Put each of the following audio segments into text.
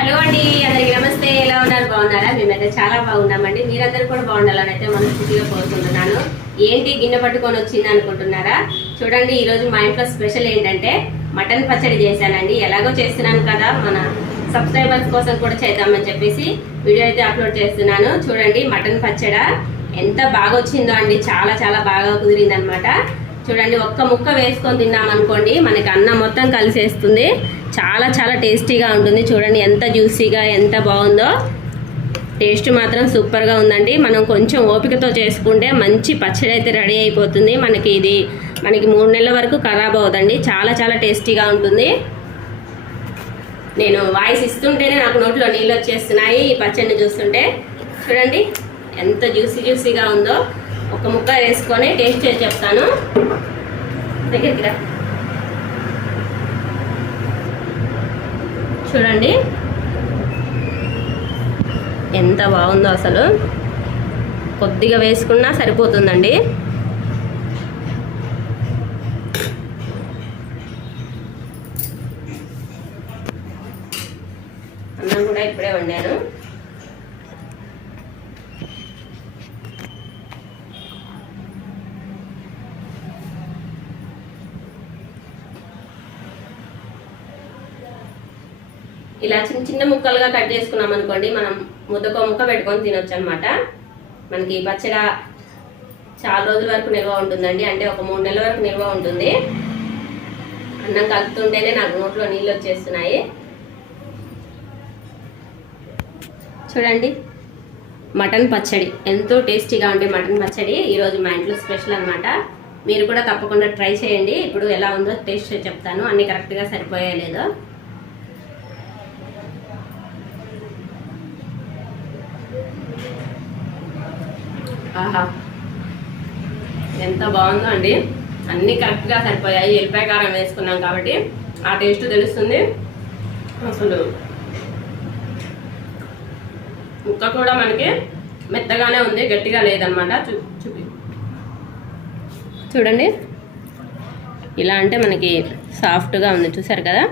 Hello అండి అందరికి నమస్తే. ఎలా ఉన్నారు? బాగున్నారా? మేమైతే చాలా బాగున్నామండి. మీరందరూ కూడా బాగుండాలని అయితే మనస్ఫూర్తిగా కోరుకుంటున్నాను. ఏంటి గిన్నె పట్టుకొని వచ్చింది అనుకుంటున్నారా? చూడండి ఈరోజు మా ఇంట్లో స్పెషల్ ఏంటంటే మటన్ పచ్చడి చేశానండి. ఎలాగో చేస్తున్నాను కదా మన సబ్స్క్రైబర్స్ కోసం కూడా చేద్దామని చెప్పేసి వీడియో అయితే అప్లోడ్ చేస్తున్నాను. చూడండి మటన్ పచ్చడ ఎంత బాగా వచ్చిందో అండి. చాలా చాలా బాగా కుదిరింది అనమాట చూడండి ఒక్క ముక్క వేసుకొని తిన్నాం అనుకోండి మనకి అన్నం మొత్తం కలిసేస్తుంది. చాలా చాలా టేస్టీగా ఉంటుంది. చూడండి ఎంత జ్యూసీగా ఎంత బాగుందో. టేస్ట్ మాత్రం సూపర్గా ఉందండి. మనం కొంచెం ఓపికతో చేసుకుంటే మంచి పచ్చడి అయితే రెడీ అయిపోతుంది. మనకి ఇది మనకి మూడు నెలల వరకు ఖరాబ్ అవుదండి చాలా చాలా టేస్టీగా ఉంటుంది. నేను వాయిస్ ఇస్తుంటేనే నాకు నోట్లో నీళ్ళు వచ్చేస్తున్నాయి ఈ పచ్చడిని చూస్తుంటే. చూడండి ఎంత జ్యూసీ జ్యూసీగా ఉందో. ఒక ముక్క వేసుకొని టేస్ట్ చేసి చెప్తాను. దగ్గరికి రా. చూడండి. ఎంత బాగుందో అసలు. కొద్దిగా వేసుకున్నా సరిపోతుందండి. అన్నం కూడా ఇప్పుడే వండాను. ఇలా చిన్న చిన్న ముక్కలుగా కట్ చేసుకున్నాం అనుకోండి మనం ముద్దకో ముక్క పెట్టుకొని తినొచ్చు అనమాట మనకి పచ్చడ చాలా రోజుల వరకు నిల్వ ఉంటుందండి. అంటే ఒక మూడు నెలల వరకు నిల్వ ఉంటుంది. అన్నం కలుపుతుంటేనే నాకు నోట్లో నీళ్ళు వచ్చేస్తున్నాయి. చూడండి మటన్ పచ్చడి. ఎంతో టేస్టీగా ఉండే మటన్ పచ్చడి ఈరోజు మా ఇంట్లో స్పెషల్ అనమాట మీరు కూడా తప్పకుండా ట్రై చేయండి. ఇప్పుడు ఎలా ఉందో టేస్ట్ చెప్తాను. అన్నీ కరెక్ట్గా సరిపోయా లేదో. ఆహా. ఎంత బాగుందో అండి. అన్నీ కరెక్ట్గా సరిపోయాయి. ఎల్లిపాయ కారం వేసుకున్నాం కాబట్టి ఆ టేస్ట్ తెలుస్తుంది. అసలు ముక్క కూడా మనకి మెత్తగానే ఉంది గట్టిగా లేదనమాట. చూ చూపి. చూడండి. ఇలా అంటే మనకి సాఫ్ట్గా ఉంది చూసారు కదా?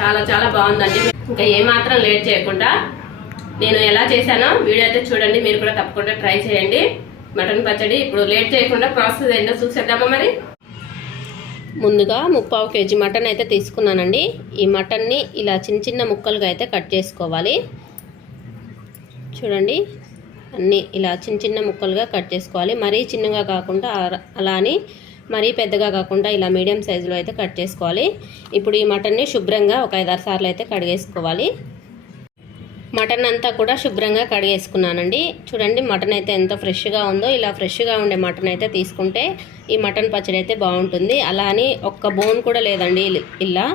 చాలా చాలా బాగుందండి. ఇంకా ఏమాత్రం లేట్ చేయకుండా నేను ఎలా చేశానో వీడియో అయితే చూడండి. మీరు కూడా తప్పకుండా ట్రై చేయండి. మటన్ పచ్చడి ఇప్పుడు లేట్ చేయకుండా ప్రాసెస్ ఏంటో చూసేద్దామా మరి? ముందుగా ముప్పావు కేజీ మటన్ అయితే తీసుకున్నానండి. ఈ మటన్ని ఇలా చిన్న చిన్న ముక్కలుగా అయితే కట్ చేసుకోవాలి. చూడండి. అన్నీ ఇలా చిన్న చిన్న ముక్కలుగా కట్ చేసుకోవాలి. మరీ చిన్నగా కాకుండా అలా అని మరీ పెద్దగా కాకుండా ఇలా మీడియం సైజులో అయితే కట్ చేసుకోవాలి. ఇప్పుడు ఈ మటన్ని శుభ్రంగా ఒక ఐదారు సార్లు అయితే కడిగేసుకోవాలి. మటన్ అంతా కూడా శుభ్రంగా కడిగేసుకున్నానండి. చూడండి మటన్ అయితే ఎంత ఫ్రెష్గా ఉందో ఇలా ఫ్రెష్గా ఉండే మటన్ అయితే తీసుకుంటే ఈ మటన్ పచ్చడి అయితే బాగుంటుంది. అలా అని ఒక్క బోన్ కూడా లేదండి ఇలా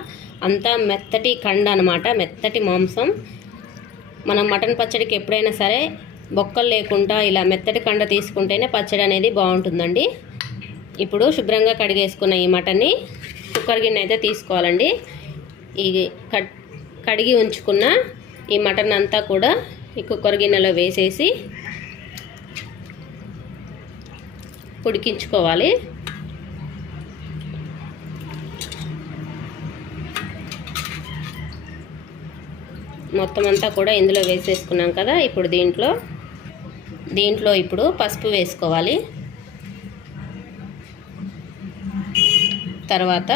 అంతా మెత్తటి కండ అనమాట మెత్తటి మాంసం. మనం మటన్ పచ్చడికి ఎప్పుడైనా సరే బొక్కలు లేకుండా ఇలా మెత్తటి కండ తీసుకుంటేనే పచ్చడి అనేది బాగుంటుందండి. ఇప్పుడు శుభ్రంగా కడిగేసుకున్న ఈ మటన్ని కుక్కర్ గిన్నె అయితే తీసుకోవాలండి. ఈ కట్ కడిగి ఉంచుకున్న ఈ మటన్ అంతా కూడా ఈ కుక్కర్ గిన్నెలో వేసేసి ఉడికించుకోవాలి. మొత్తం అంతా కూడా ఇందులో వేసేసుకున్నాం కదా ఇప్పుడు దీంట్లో దీంట్లో ఇప్పుడు పసుపు వేసుకోవాలి. తర్వాత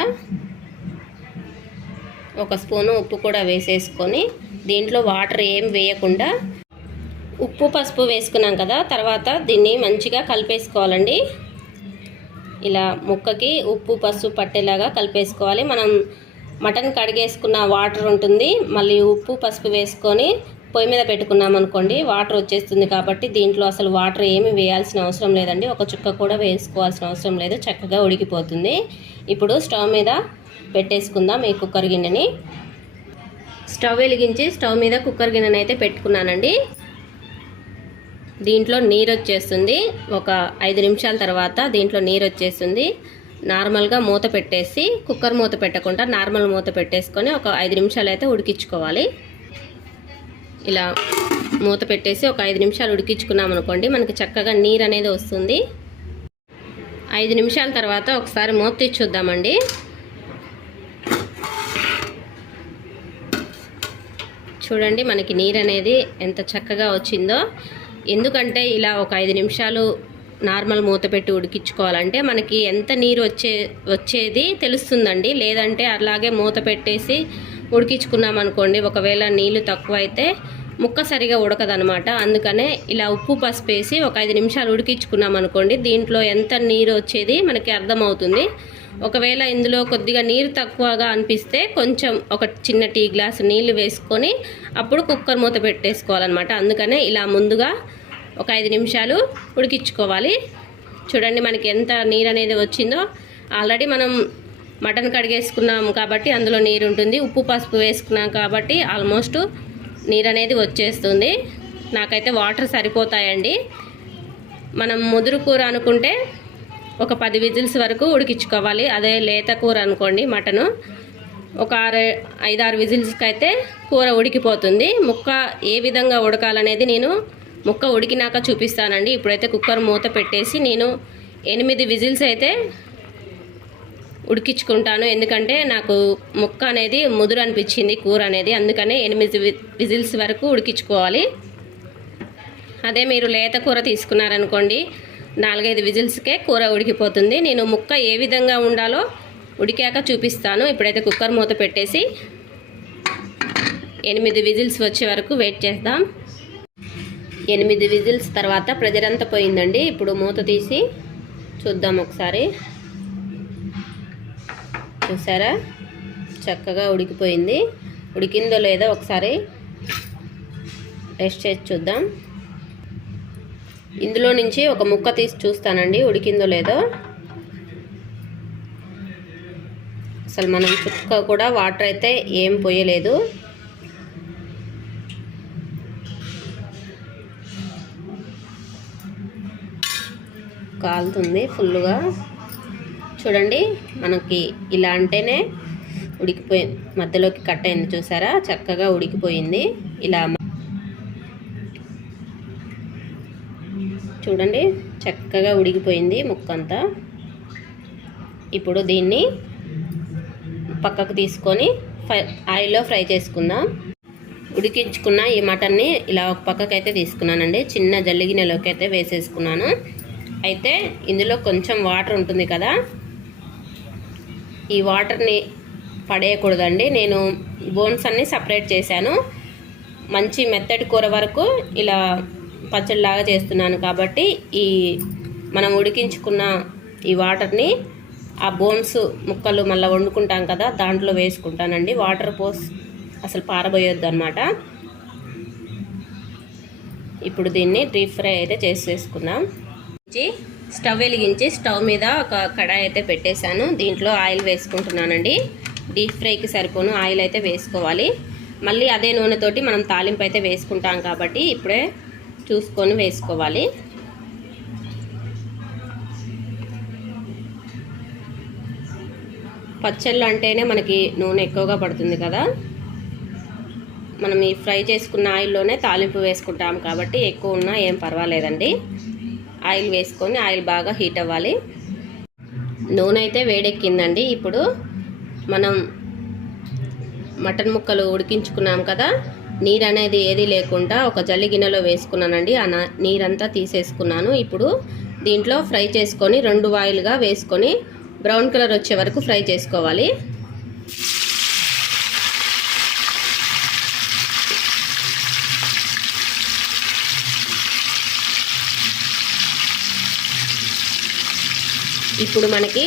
ఒక స్పూను ఉప్పు కూడా వేసేసుకొని దీంట్లో వాటర్ ఏం వేయకుండా ఉప్పు పసుపు వేసుకున్నాం కదా తర్వాత దీన్ని మంచిగా కలిపేసుకోవాలండి. ఇలా ముక్కకి ఉప్పు పసుపు పట్టేలాగా కలిపేసుకోవాలి. మనం మటన్ కడిగేసుకున్న వాటర్ ఉంటుంది మళ్ళీ ఉప్పు పసుపు వేసుకొని పొయ్యి మీద పెట్టుకున్నాం అనుకోండి వాటర్ వచ్చేస్తుంది కాబట్టి దీంట్లో అసలు వాటర్ ఏమి వేయాల్సిన అవసరం లేదండి. ఒక చుక్క కూడా వేసుకోవాల్సిన అవసరం లేదు చక్కగా ఉడికిపోతుంది. ఇప్పుడు స్టవ్ మీద పెట్టేసుకుందాం ఈ కుక్కర్ గిన్నెని. స్టవ్ వెలిగించి స్టవ్ మీద కుక్కర్ గిన్నెని అయితే పెట్టుకున్నానండి. దీంట్లో నీరు వచ్చేస్తుంది. ఒక ఐదు నిమిషాల తర్వాత దీంట్లో నీరు వచ్చేస్తుంది. నార్మల్గా మూత పెట్టేసి కుక్కర్ మూత పెట్టకుండా నార్మల్ మూత పెట్టేసుకొని ఒక ఐదు నిమిషాలు అయితే ఉడికించుకోవాలి. ఇలా మూత పెట్టేసి ఒక ఐదు నిమిషాలు ఉడికించుకున్నాం అనుకోండి మనకి చక్కగా నీరు అనేది వస్తుంది. ఐదు నిమిషాల తర్వాత ఒకసారి మూత తీసి చూద్దామండి. చూడండి మనకి నీరు అనేది ఎంత చక్కగా వచ్చిందో. ఎందుకంటే ఇలా ఒక ఐదు నిమిషాలు నార్మల్ మూత పెట్టి ఉడికించుకోవాలంటే మనకి ఎంత నీరు వచ్చే వచ్చేది తెలుస్తుందండి. లేదంటే అలాగే మూత పెట్టేసి ఉడికించుకున్నాం అనుకోండి ఒకవేళ నీళ్ళు తక్కువ అయితే ముక్క సరిగా ఉడకదనమాట. అందుకనే ఇలా ఉప్పు పసుపు వేసి ఒక ఐదు నిమిషాలు ఉడికించుకున్నాం అనుకోండి దీంట్లో ఎంత నీరు వచ్చేది మనకి అర్థమవుతుంది. ఒకవేళ ఇందులో కొద్దిగా నీరు తక్కువగా అనిపిస్తే కొంచెం ఒక చిన్న టీ గ్లాస్ నీళ్ళు వేసుకొని అప్పుడు కుక్కర్ మూత పెట్టేసుకోవాలన్నమాట. అందుకనే ఇలా ముందుగా ఒక ఐదు నిమిషాలు ఉడికించుకోవాలి. చూడండి మనకి ఎంత నీరు అనేది వచ్చిందో. ఆల్రెడీ మనం మటన్ కడిగేసుకున్నాం కాబట్టి అందులో నీరు ఉంటుంది ఉప్పు పసుపు వేసుకున్నాం కాబట్టి ఆల్మోస్ట్ నీరు అనేది వచ్చేస్తుంది. నాకైతే వాటర్ సరిపోతాయండి. మనం ముదురు కూర అనుకుంటే ఒక పది విజిల్స్ వరకు ఉడికించుకోవాలి. అదే లేత కూర అనుకోండి మటను. ఒక ఆరు ఐదారు విజిల్స్కి అయితే కూర ఉడికిపోతుంది. ముక్క ఏ విధంగా ఉడకాలనేది నేను ముక్క ఉడికినాక చూపిస్తానండి. ఇప్పుడైతే కుక్కర్ మూత పెట్టేసి నేను ఎనిమిది విజిల్స్ అయితే ఉడికించుకుంటాను. ఎందుకంటే నాకు ముక్క అనేది ముదురు అనిపించింది కూర అనేది. అందుకనే ఎనిమిది విజిల్స్ వరకు ఉడికించుకోవాలి. అదే మీరు లేత కూర తీసుకున్నారనుకోండి నాలుగైదు విజిల్స్కే కూర ఉడికిపోతుంది. నేను ముక్క ఏ విధంగా ఉండాలో ఉడికాక చూపిస్తాను. ఇప్పుడైతే కుక్కర్ మూత పెట్టేసి ఎనిమిది విజిల్స్ వచ్చే వరకు వెయిట్ చేద్దాం. ఎనిమిది విజిల్స్ తర్వాత ప్రెజర్ అంతా పోయిందండి. ఇప్పుడు మూత తీసి చూద్దాం ఒకసారి. చూసారా? చక్కగా ఉడికిపోయింది. ఉడికిందో లేదో ఒకసారి టెస్ట్ చేసి చూద్దాం. ఇందులో నుంచి ఒక ముక్క తీసి చూస్తానండి ఉడికిందో లేదో. అసలు మనం చుక్క కూడా వాటర్ అయితే ఏం పోయలేదు. కాలుతుంది ఫుల్గా చూడండి మనకి ఇలా అంటేనే ఉడికిపోయి మధ్యలోకి కట్ అయింది చూసారా? చక్కగా ఉడికిపోయింది. ఇలా చూడండి చక్కగా ఉడికిపోయింది ముక్కంతా. ఇప్పుడు దీన్ని పక్కకు తీసుకొని ఫ్రై ఆయిల్లో ఫ్రై చేసుకుందాం. ఉడికించుకున్న ఈ మటన్ని ఇలా ఒక పక్కకైతే అయితే తీసుకున్నానండి. చిన్న జల్లిగినెలోకి అయితే వేసేసుకున్నాను. అయితే ఇందులో కొంచెం వాటర్ ఉంటుంది కదా ఈ వాటర్ని పడేయకూడదండి. నేను బోన్స్ అన్నీ సపరేట్ చేశాను. మంచి మెత్తటి కూర వరకు ఇలా పచ్చడిలాగా చేస్తున్నాను కాబట్టి ఈ మనం ఉడికించుకున్న ఈ వాటర్ని ఆ బోన్స్ ముక్కలు మళ్ళీ వండుకుంటాం కదా దాంట్లో వేసుకుంటానండి. వాటర్ పోస్ అసలు పారబోయొద్దు అనమాట ఇప్పుడు దీన్ని డీప్ ఫ్రై అయితే చేసేసుకుందాం. స్టవ్ వెలిగించి స్టవ్ మీద ఒక కడాయి అయితే పెట్టేశాను. దీంట్లో ఆయిల్ వేసుకుంటున్నానండి. డీప్ ఫ్రైకి సరిపోను ఆయిల్ అయితే వేసుకోవాలి. మళ్ళీ అదే నూనెతోటి మనం తాలింపు అయితే వేసుకుంటాం కాబట్టి ఇప్పుడే చూసుకొని వేసుకోవాలి. పచ్చళ్ళు అంటేనే మనకి నూనె ఎక్కువగా పడుతుంది కదా. మనం ఈ ఫ్రై చేసుకున్న ఆయిల్లోనే తాలింపు వేసుకుంటాం కాబట్టి ఎక్కువ ఉన్నా ఏం పర్వాలేదండి. ఆయిల్ వేసుకొని ఆయిల్ బాగా హీట్ అవ్వాలి. నూనె అయితే వేడెక్కిందండి. ఇప్పుడు మనం మటన్ ముక్కలు ఉడికించుకున్నాం కదా నీరు అనేది ఏది లేకుండా ఒక జల్లి గిన్నెలో వేసుకున్నానండి. ఆ నీరంతా తీసేసుకున్నాను. ఇప్పుడు దీంట్లో ఫ్రై చేసుకొని రెండు వాయిల్గా వేసుకొని బ్రౌన్ కలర్ వచ్చే వరకు ఫ్రై చేసుకోవాలి. ఇప్పుడు మనకి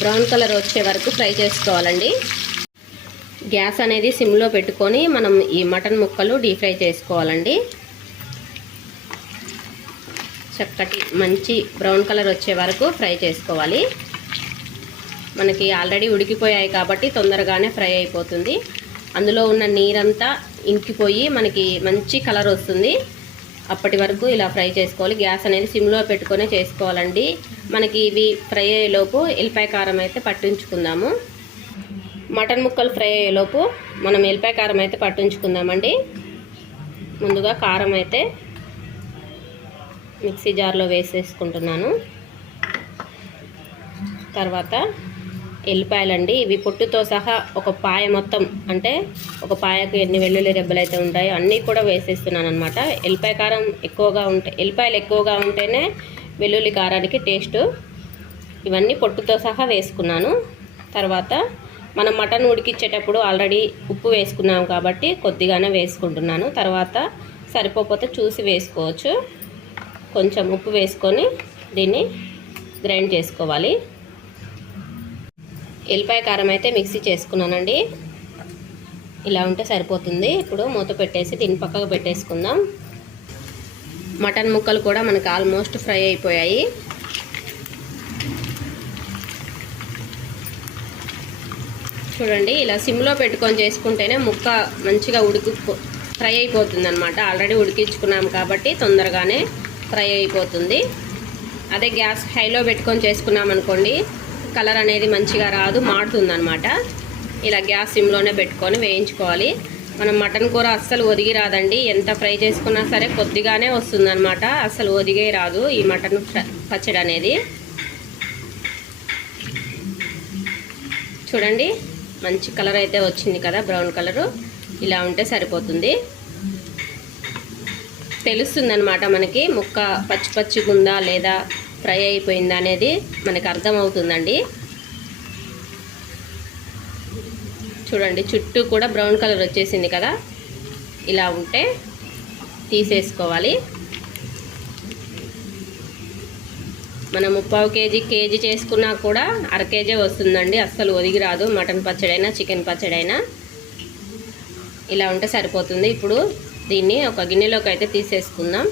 బ్రౌన్ కలర్ వచ్చే వరకు ఫ్రై చేసుకోవాలండి. గ్యాస్ అనేది సిమ్లో పెట్టుకొని మనం ఈ మటన్ ముక్కలు డీప్ ఫ్రై చేసుకోవాలండి. చక్కటి మంచి బ్రౌన్ కలర్ వచ్చే వరకు ఫ్రై చేసుకోవాలి. మనకి ఆల్రెడీ ఉడికిపోయాయి కాబట్టి తొందరగానే ఫ్రై అయిపోతుంది. అందులో ఉన్న నీరంతా ఇంకిపోయి మనకి మంచి కలర్ వస్తుంది. అప్పటి వరకు ఇలా ఫ్రై చేసుకోవాలి. గ్యాస్ అనేది సిమ్లో పెట్టుకునే చేసుకోవాలండి. మనకి ఇవి ఫ్రై అయ్యేలోపు ఎల్లిపాయ కారం అయితే పట్టించుకుందాము. మటన్ ముక్కలు ఫ్రై అయ్యేలోపు మనం ఎల్లిపాయ కారం అయితే పట్టించుకుందామండి. ముందుగా కారం అయితే మిక్సీ జార్లో వేసేసుకుంటున్నాను. తర్వాత ఎల్లిపాయలండి. ఇవి పొట్టుతో సహా ఒక పాయ మొత్తం అంటే ఒక పాయకు ఎన్ని వెల్లుల్లి రెబ్బలు అయితే ఉంటాయో అన్నీ కూడా వేసేస్తున్నాను అనమాట ఎల్లిపాయ కారం ఎక్కువగా ఉంటే ఎల్లిపాయలు ఎక్కువగా ఉంటేనే వెల్లుల్లి కారానికి టేస్ట్. ఇవన్నీ పొట్టుతో సహా వేసుకున్నాను. తర్వాత మనం మటన్ ఉడికిచ్చేటప్పుడు ఆల్రెడీ ఉప్పు వేసుకున్నాం కాబట్టి కొద్దిగానే వేసుకుంటున్నాను. తర్వాత సరిపోతే చూసి వేసుకోవచ్చు. కొంచెం ఉప్పు వేసుకొని దీన్ని గ్రైండ్ చేసుకోవాలి. ఎల్లిపాయ కారం అయితే మిక్సీ చేసుకున్నానండి. ఇలా ఉంటే సరిపోతుంది. ఇప్పుడు మూత పెట్టేసి దీన్ని పక్కకు పెట్టేసుకుందాం. మటన్ ముక్కలు కూడా మనకు ఆల్మోస్ట్ ఫ్రై అయిపోయాయి. చూడండి ఇలా సిమ్లో పెట్టుకొని చేసుకుంటేనే ముక్క మంచిగా ఉడికి ఫ్రై అయిపోతుంది అనమాట ఆల్రెడీ ఉడికించుకున్నాం కాబట్టి తొందరగానే ఫ్రై అయిపోతుంది. అదే గ్యాస్ హైలో పెట్టుకొని చేసుకున్నాం అనుకోండి కలర్ అనేది మంచిగా రాదు మాడుతుంది అనమాట ఇలా గ్యాస్ సిమ్లోనే పెట్టుకొని వేయించుకోవాలి. మనం మటన్ కూర అస్సలు ఒదిగి రాదండి. ఎంత ఫ్రై చేసుకున్నా సరే కొద్దిగానే వస్తుందనమాట అస్సలు ఒదిగే రాదు ఈ మటన్ పచ్చడి అనేది. చూడండి మంచి కలర్ అయితే వచ్చింది కదా బ్రౌన్ కలరు. ఇలా ఉంటే సరిపోతుంది. తెలుస్తుంది అనమాట మనకి ముక్క పచ్చి పచ్చిగుందా లేదా ఫ్రై అయిపోయిందా అనేది మనకు అర్థమవుతుందండి. చూడండి చుట్టూ కూడా బ్రౌన్ కలర్ వచ్చేసింది కదా. ఇలా ఉంటే తీసేసుకోవాలి. మనం ముప్పావు కేజీ కేజీ చేసుకున్నా కూడా అర కేజీ వస్తుందండి. అస్సలు ఒదిగి రాదు మటన్ పచ్చడైనా చికెన్ పచ్చడైనా. ఇలా ఉంటే సరిపోతుంది. ఇప్పుడు దీన్ని ఒక గిన్నెలోకి అయితే తీసేసుకుందాం.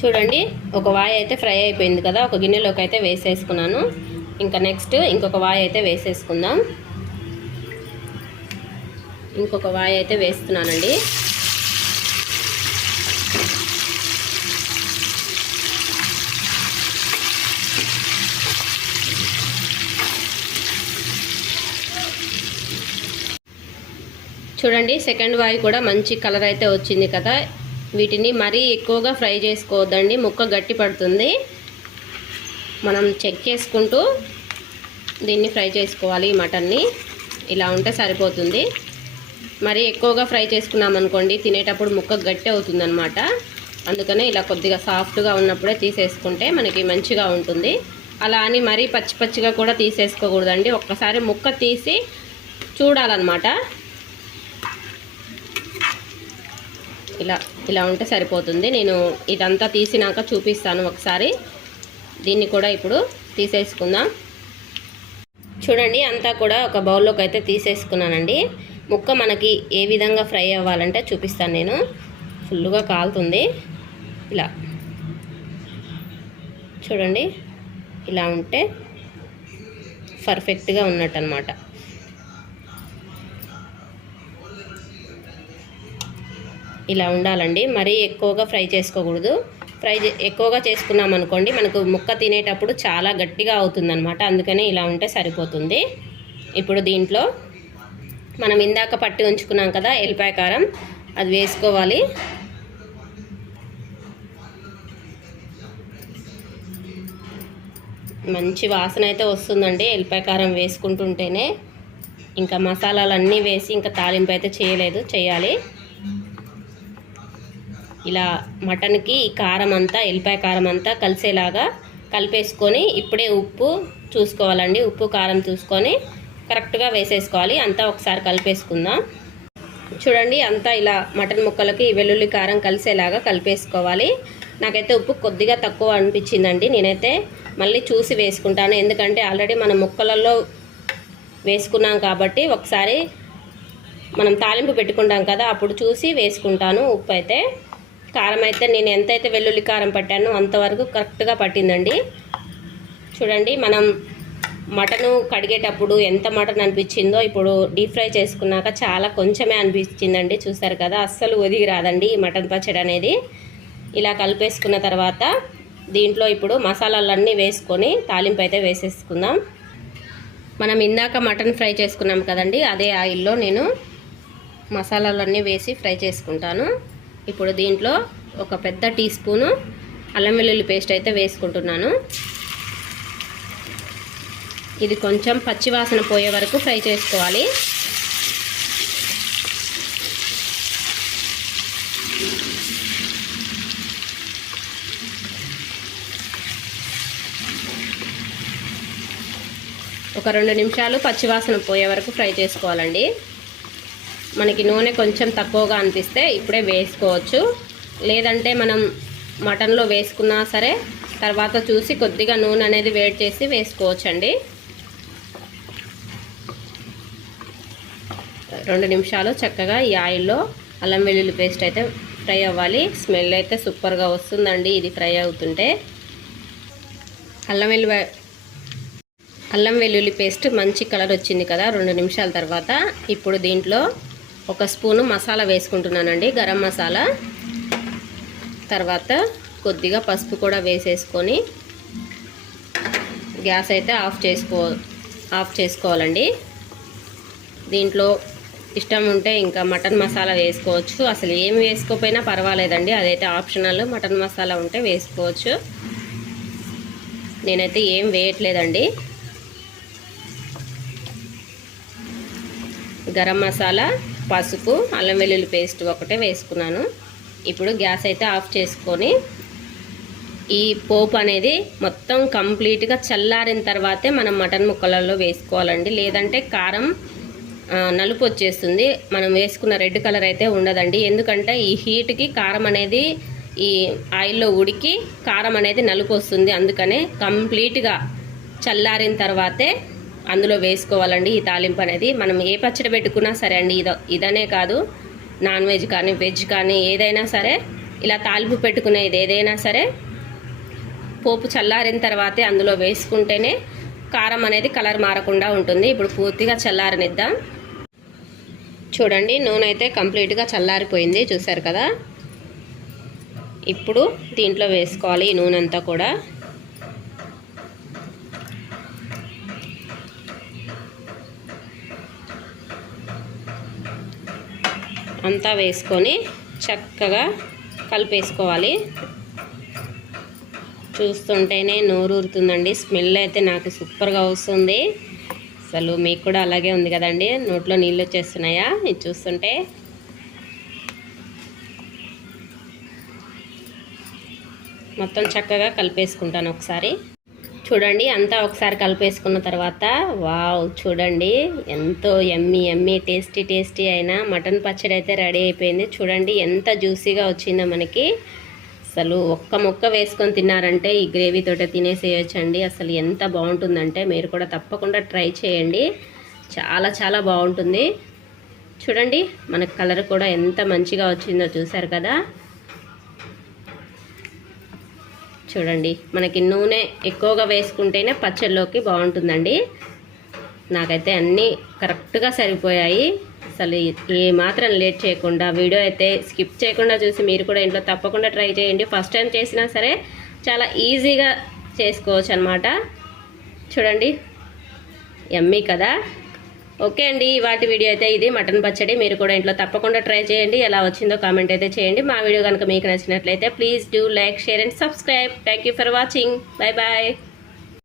చూడండి ఒక వాయి అయితే ఫ్రై అయిపోయింది కదా ఒక గిన్నెలోకి అయితే వేసేసుకున్నాను. ఇంకా నెక్స్ట్ ఇంకొక వాయి అయితే వేసేసుకుందాం. ఇంకొక వాయి అయితే వేస్తున్నానండి. చూడండి సెకండ్ వాయి కూడా మంచి కలర్ అయితే వచ్చింది కదా. వీటిని మరీ ఎక్కువగా ఫ్రై చేసుకోవద్దండి. ముక్క గట్టి పడుతుంది. మనం చెక్ చేసుకుంటూ దీన్ని ఫ్రై చేసుకోవాలి ఈ మటన్ని. ఇలా ఉంటే సరిపోతుంది. మరీ ఎక్కువగా ఫ్రై చేసుకున్నాం అనుకోండి తినేటప్పుడు ముక్క గట్టి అవుతుంది అనమాట అందుకనే ఇలా కొద్దిగా సాఫ్ట్గా ఉన్నప్పుడే తీసేసుకుంటే మనకి మంచిగా ఉంటుంది. అలా అని మరీ పచ్చి పచ్చిగా కూడా తీసేసుకోకూడదండి. ఒక్కసారి ముక్క తీసి చూడాలన్నమాట. ఇలా ఇలా ఉంటే సరిపోతుంది. నేను ఇదంతా తీసినాక చూపిస్తాను ఒకసారి. దీన్ని కూడా ఇప్పుడు తీసేసుకుందాం. చూడండి అంతా కూడా ఒక బౌల్లోకి అయితే తీసేసుకున్నానండి. ముక్క మనకి ఏ విధంగా ఫ్రై అవ్వాలంటే చూపిస్తాను నేను. ఫుల్గా కాలుతుంది. ఇలా. చూడండి ఇలా ఉంటే పర్ఫెక్ట్గా ఉన్నట్టు అనమాట ఇలా ఉండాలండి. మరీ ఎక్కువగా ఫ్రై చేసుకోకూడదు. ఫ్రై ఎక్కువగా చేసుకున్నాం అనుకోండి మనకు ముక్క తినేటప్పుడు చాలా గట్టిగా అవుతుందన్నమాట. అందుకనే ఇలా ఉంటే సరిపోతుంది. ఇప్పుడు దీంట్లో మనం ఇందాక పట్టి ఉంచుకున్నాం కదా ఎల్లిపాయ కారం అది వేసుకోవాలి. మంచి వాసన అయితే వస్తుందండి ఎల్లిపాయ కారం వేసుకుంటుంటేనే. ఇంకా మసాలాలన్నీ వేసి ఇంకా తాలింపు అయితే చేయలేదు చేయాలి. ఇలా మటన్కి ఈ కారం అంతా ఎల్లిపాయ కారం అంతా కలిసేలాగా కలిపేసుకొని ఇప్పుడే ఉప్పు చూసుకోవాలండి. ఉప్పు కారం చూసుకొని కరెక్ట్గా వేసేసుకోవాలి. అంతా ఒకసారి కలిపేసుకుందాం. చూడండి అంతా ఇలా మటన్ ముక్కలకి వెల్లుల్లి కారం కలిసేలాగా కలిపేసుకోవాలి. నాకైతే ఉప్పు కొద్దిగా తక్కువ అనిపించిందండి. నేనైతే మళ్ళీ చూసి వేసుకుంటాను. ఎందుకంటే ఆల్రెడీ మన ముక్కలలో వేసుకున్నాం కాబట్టి ఒకసారి మనం తాలింపు పెట్టుకుంటాం కదా అప్పుడు చూసి వేసుకుంటాను ఉప్పు అయితే. కారం అయితే నేను ఎంతైతే వెల్లుల్లి కారం పట్టానో అంతవరకు కరెక్ట్గా పట్టిందండి. చూడండి మనం మటను కడిగేటప్పుడు ఎంత మటన్ అనిపించిందో ఇప్పుడు డీప్ ఫ్రై చేసుకున్నాక చాలా కొంచెమే అనిపించిందండి చూసారు కదా. అస్సలు ఒదిగి రాదండి ఈ మటన్ పచ్చడి అనేది. ఇలా కలిపేసుకున్న తర్వాత దీంట్లో ఇప్పుడు మసాలాలన్నీ వేసుకొని తాలింపు అయితే వేసేసుకుందాం. మనం ఇందాక మటన్ ఫ్రై చేసుకున్నాం కదండి అదే ఆయిల్లో నేను మసాలాలన్నీ వేసి ఫ్రై చేసుకుంటాను. ఇప్పుడు దీంట్లో ఒక పెద్ద టీ స్పూను అల్లం వెల్లుల్లి పేస్ట్ అయితే వేసుకుంటున్నాను. ఇది కొంచెం పచ్చివాసన పోయే వరకు ఫ్రై చేసుకోవాలి. ఒక రెండు నిమిషాలు పచ్చివాసన పోయే వరకు ఫ్రై చేసుకోవాలండి. మనకి నూనె కొంచెం తక్కువగా అనిపిస్తే ఇప్పుడే వేసుకోవచ్చు. లేదంటే మనం మటన్లో వేసుకున్నా సరే తర్వాత చూసి కొద్దిగా నూనె అనేది వేడి చేసి వేసుకోవచ్చండి. రెండు నిమిషాలు చక్కగా ఈ ఆయిల్లో అల్లం వెల్లుల్లి పేస్ట్ అయితే ఫ్రై అవ్వాలి. స్మెల్ అయితే సూపర్గా వస్తుందండి ఇది ఫ్రై అవుతుంటే. అల్లం వెల్లుల్లి అల్లం వెల్లుల్లి పేస్ట్ మంచి కలర్ వచ్చింది కదా రెండు నిమిషాల తర్వాత. ఇప్పుడు దీంట్లో ఒక స్పూను మసాలా వేసుకుంటున్నానండి గరం మసాలా. తర్వాత కొద్దిగా పసుపు కూడా వేసేసుకొని గ్యాస్ అయితే ఆఫ్ చేసుకో ఆఫ్ చేసుకోవాలండి. దీంట్లో ఇష్టం ఉంటే ఇంకా మటన్ మసాలా వేసుకోవచ్చు. అసలు ఏం వేసుకోకపోయినా పర్వాలేదండి అదైతే ఆప్షనల్. మటన్ మసాలా ఉంటే వేసుకోవచ్చు. నేనైతే ఏం వేయట్లేదండి. గరం మసాలా పసుపు అల్లం వెల్లుల్లి పేస్ట్ ఒకటే వేసుకున్నాను. ఇప్పుడు గ్యాస్ అయితే ఆఫ్ చేసుకొని ఈ పోపు అనేది మొత్తం కంప్లీట్గా చల్లారిన తర్వాతే మనం మటన్ ముక్కలలో వేసుకోవాలండి. లేదంటే కారం నలుపు వచ్చేస్తుంది. మనం వేసుకున్న రెడ్ కలర్ అయితే ఉండదండి. ఎందుకంటే ఈ హీట్కి కారం అనేది ఈ ఆయిల్లో ఉడికి కారం అనేది నలుపు వస్తుంది. అందుకనే కంప్లీట్గా చల్లారిన తర్వాతే అందులో వేసుకోవాలండి. ఈ తాలింపు అనేది మనం ఏ పచ్చడి పెట్టుకున్నా సరే అండి ఇదో ఇదనే కాదు. నాన్ వెజ్ కానీ వెజ్ కానీ ఏదైనా సరే ఇలా తాలింపు పెట్టుకునేది ఏదైనా సరే పోపు చల్లారిన తర్వాతే అందులో వేసుకుంటేనే కారం అనేది కలర్ మారకుండా ఉంటుంది. ఇప్పుడు పూర్తిగా చల్లారనిద్దాం. చూడండి నూనె అయితే కంప్లీట్గా చల్లారిపోయింది చూసారు కదా? ఇప్పుడు దీంట్లో వేసుకోవాలి ఈ నూనె అంతా కూడా. అంతా వేసుకొని చక్కగా కలిపేసుకోవాలి. చూస్తుంటేనే నోరూరుతుందండి. స్మెల్ అయితే నాకు సూపర్గా వస్తుంది. అసలు మీకు కూడా అలాగే ఉంది కదండి. నోట్లో నీళ్ళు వచ్చేస్తున్నాయా? ఇది చూస్తుంటే. మొత్తం చక్కగా కలిపేసుకుంటాను ఒకసారి. చూడండి అంతా ఒకసారి కలిపేసుకున్న తర్వాత వావ్ చూడండి ఎంతో ఎమ్మి ఎమ్మి టేస్టీ టేస్టీ అయిన మటన్ పచ్చడి అయితే రెడీ అయిపోయింది. చూడండి ఎంత జ్యూసీగా వచ్చిందో మనకి. అసలు ఒక్క ముక్క వేసుకొని తిన్నారంటే ఈ గ్రేవీతోటే తినేసేయచ్చండి. అసలు ఎంత బాగుంటుందంటే మీరు కూడా తప్పకుండా ట్రై చేయండి. చాలా చాలా బాగుంటుంది. చూడండి మనకు కలర్ కూడా ఎంత మంచిగా వచ్చిందో చూసారు కదా. చూడండి మనకి నూనె ఎక్కువగా వేసుకుంటేనే పచ్చళ్ళలోకి బాగుంటుందండి. నాకైతే అన్నీ కరెక్ట్గా సరిపోయాయి. అసలు ఏ మాత్రం లేట్ చేయకుండా వీడియో అయితే స్కిప్ చేయకుండా చూసి మీరు కూడా ఇంట్లో తప్పకుండా ట్రై చేయండి. ఫస్ట్ టైం చేసినా సరే చాలా ఈజీగా చేసుకోవచ్చు అనమాట చూడండి ఎమ్మీ కదా. ఓకే అండి వాటి వీడియో అయితే ఇది మటన్ పచ్చడి. మీరు కూడా ఇంట్లో తప్పకుండా ట్రై చేయండి. ఎలా వచ్చిందో కామెంట్ అయితే చేయండి. మా వీడియో కనుక మీకు నచ్చినట్లయితే please do like share and subscribe. Thank for watching. Bye bye.